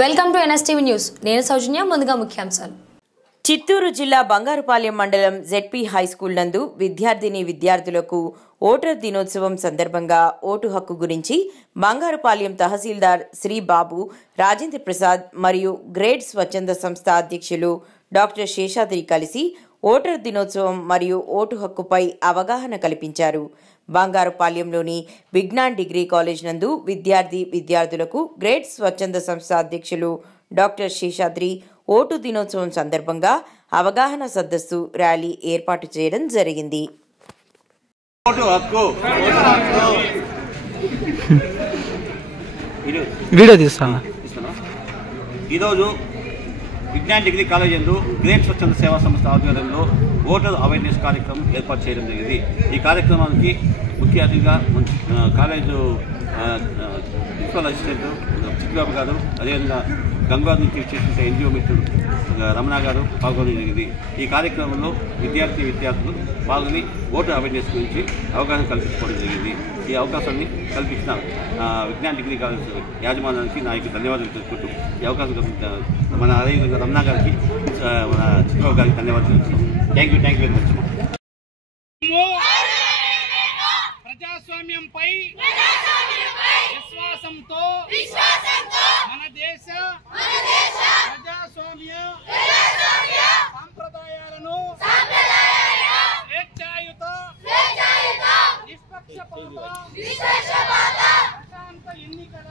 Welcome to NSTV news. నేను సౌజన్య. ముందుగా ముఖ్యాంశాలు. చిత్తూరు జిల్లా బంగారుపాలెం మండలం జెడ్పీ హైస్కూల్ నందు విద్యార్థులకు ఓటర్ దినోత్సవం సందర్భంగా ఓటు హక్కు గురించి బంగారుపాలెం తహసీల్దార్ శ్రీ బాబు రాజేంద్ర ప్రసాద్ మరియు గ్రేడ్ స్వచ్ఛంద సంస్థ అధ్యక్షులు డాక్టర్ శేషాద్రి కలిసి ఓటర్ దినోత్సవం మరియు ఓటు హక్కుపై అవగాహన కల్పించారు. బంగారుపాలెంలోని విజ్ఞాన్ డిగ్రీ కాలేజ్ నందు విద్యార్థులకు గ్రేడ్ స్వచ్ఛంద సంస్థ అధ్యక్షులు డాక్టర్ శేషాద్రి ఓటు దినోత్సవం సందర్భంగా అవగాహన సదస్సు ర్యాలీ ఏర్పాటు చేయడం జరిగింది. ఈరోజు విజ్ఞాన్ డిగ్రీ కాలేజ్ యందు గ్రేడ్ స్వచ్ఛంద సేవా సంస్థ ఆధ్వర్యంలో ఓటర్ అవేర్నెస్ కార్యక్రమం ఏర్పాటు చేయడం జరిగింది. ఈ కార్యక్రమానికి ముఖ్య అతిథిగా కాలేజు ప్రిన్సిపల్ అసిస్టెంట్ చిట్టిబాబు గారు, అదేవిధంగా గంగావరం నుంచి చేసిన ఎన్జిఓ మిత్రుడు రమణ గారు పాల్గొనడం జరిగింది. ఈ కార్యక్రమంలో విద్యార్థులు పాల్గొని ఓటర్ అవేర్నెస్ గురించి అవగాహన కల్పించుకోవడం జరిగింది. ఈ అవకాశాన్ని కల్పించిన విజ్ఞాన్ డిగ్రీ కాలేజ్ యాజమాన్యానికి నాకు ధన్యవాదాలు తెలుపుకుంటూ ఈ అవకాశం కల్పించిన మన అదేవిధంగా రమణ గారికి, మన చిట్టిబాబు గారికి ధన్యవాదాలు తెలుపుతున్నాం. Thank you very much. ప్రజాస్వామ్యంపై విశ్వాసంతో మన దేశ ప్రజాస్వామ్య సాంప్రదాయాలను స్వేచ్ఛాయుత నిష్పక్షపాత ప్రశాంత ఎన్నికల